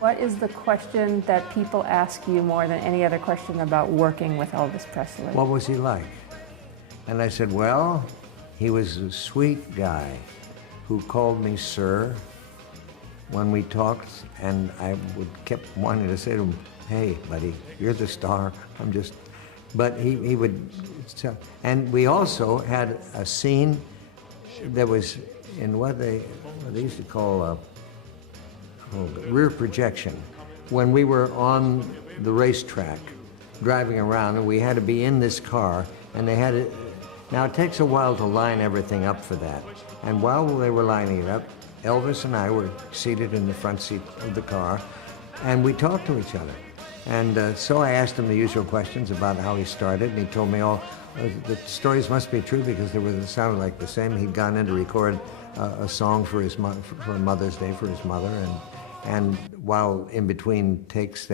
What is the question that people ask you more than any other question about working with Elvis Presley? What was he like? And I said, well, he was a sweet guy who called me sir when we talked, and I kept wanting to say to him, hey, buddy, you're the star. I'm just, but he would, and we also had a scene that was in what they used to call rear projection. When we were on the racetrack, driving around, and we had to be in this car, and they had it. Now it takes a while to line everything up for that. And while they were lining it up, Elvis and I were seated in the front seat of the car, and we talked to each other. And so I asked him the usual questions about how he started, and he told me all the stories must be true because they sounded like the same. He'd gone in to record a song for Mother's Day for his mother, and while in between takes,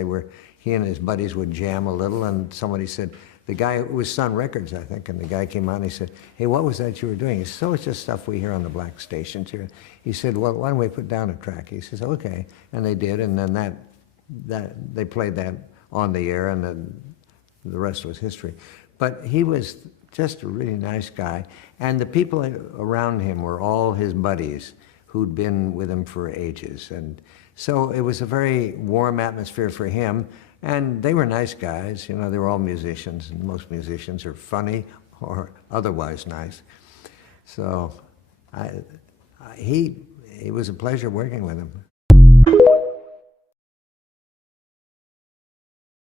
he and his buddies would jam a little, and somebody said, the guy, it was Sun Records, I think, and the guy came out and he said, hey, what was that you were doing? He said, so it's just stuff we hear on the black stations here. He said, well, why don't we put down a track? He says, okay, and they did, and then they played that on the air, and then the rest was history. But he was just a really nice guy, and the people around him were all his buddies who'd been with him for ages, and so it was a very warm atmosphere for him. And they were nice guys, you know, they were all musicians, and most musicians are funny or otherwise nice. So it was a pleasure working with him.